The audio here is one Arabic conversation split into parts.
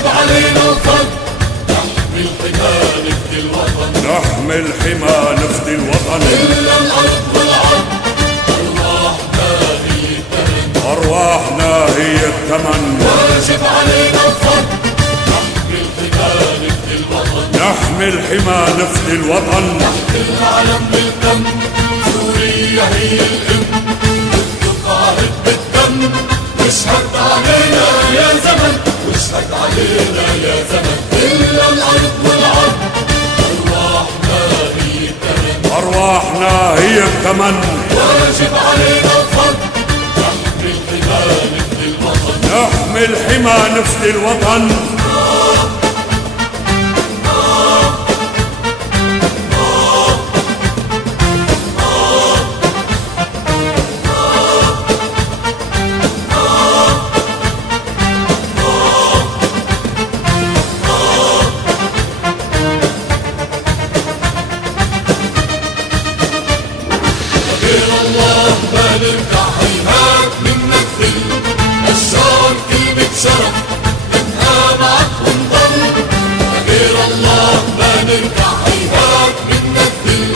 واجب علينا الفرض، نحمي الحمى نفدي الوطن، نحمي الحمى نفدي الوطن. إلا الأرض والعرض أرواحنا هي الثمن، أرواحنا هي الثمن. واجب علينا الفرض، نحمي الحمى نفدي الوطن، نحمي الحمى نفدي الوطن. نحمي العلم بالدم، سوريا هي الأم، بتقاهد بالدم، واشهد علينا يا زمن، واشهد علينا يا زمن. إلا الأرض والعرض أرواحنا هي الثمن، أرواحنا هي الثمن. واجب علينا الفرض، نحمي الحمى نفدي الوطن، نحمي الحمى نفدي الوطن. غير الله ما نرجع هيهات منك ذل، الشعر كلمة شرف نبقى معك ونضل. غير الله ما نرجع هيهات منك ذل،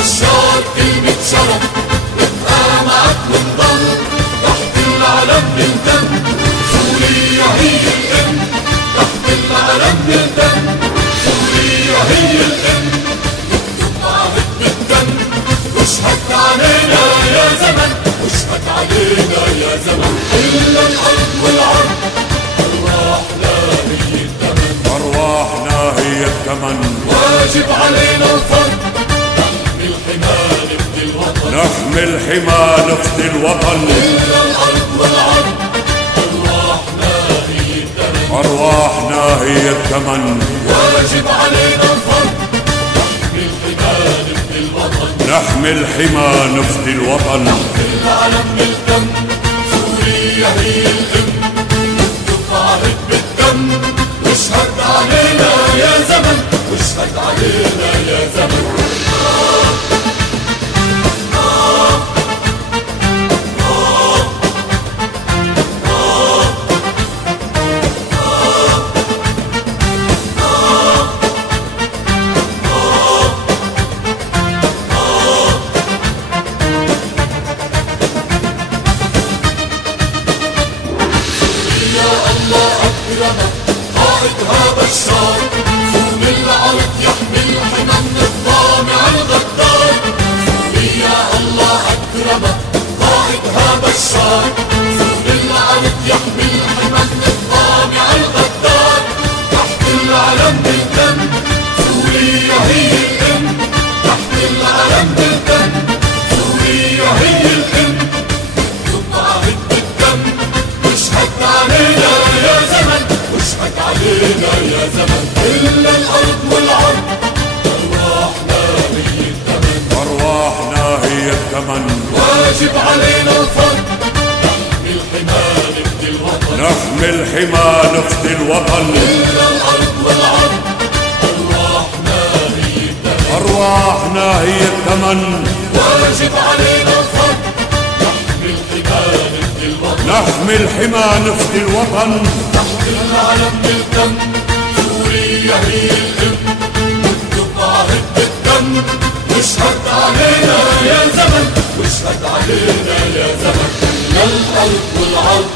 الشعر كلمة شرف نبقى معك ونضل. تحت العلم نلتم، سوريا هي الأم، تحت العلم نلتم، سوريا هي الأم، نكتب عهد بالدم، واشهد علينا يا زمن، واشهد علينا يا زمن. إلا الأرض والعرض أرواحنا هي الثمن، أرواحنا هي الثمن. واجب علينا الفرض، نحمي الحمى نفدي الوطن، نحمي الحمى نفدي الوطن. إلا الأرض والعرض أرواحنا هي الثمن، أرواحنا هي الثمن. واجب علينا الفرض، نحمي الحمى نفدي الوطن، نحمي الحمى نفدي الوطن. العلم بالدم، سوريا هي الأم، تقاهد بالدم، واشهد علينا يا زمن، واشهد علينا يا زمن. قائدها بشار، فوق الأرض يحمي الحمى من الطامع الغدار. سوريا الله أكرمها، قائدها بشار، فوق الأرض يحمي الحمى من الطامع الغدار. تحت العلم بالدم، سوريا هي الأم، تحت العلم بالدم، سوريا هي الأم، تقاهد بالدم، واشهد علينا يا زمن، واشهد علينا يا زمن. إلا الأرض والعرض أرواحنا هي الثمن، أرواحنا هي الثمن. واجب علينا الفرض، نحمي الحمى نفدي الوطن، نحمي الحمى نفدي الوطن. إلا الأرض والعرض أرواحنا هي الثمن، أرواحنا هي الثمن. واجب علينا الفرض، نحمي الحمى نفدي الوطن، نحمي الحمى نفدي الوطن. تحت العلم بالدم، سوريا هي الأم، تقاهد بالدم، واشهد علينا يا زمن، واشهد علينا يا زمن. للأرض والعرض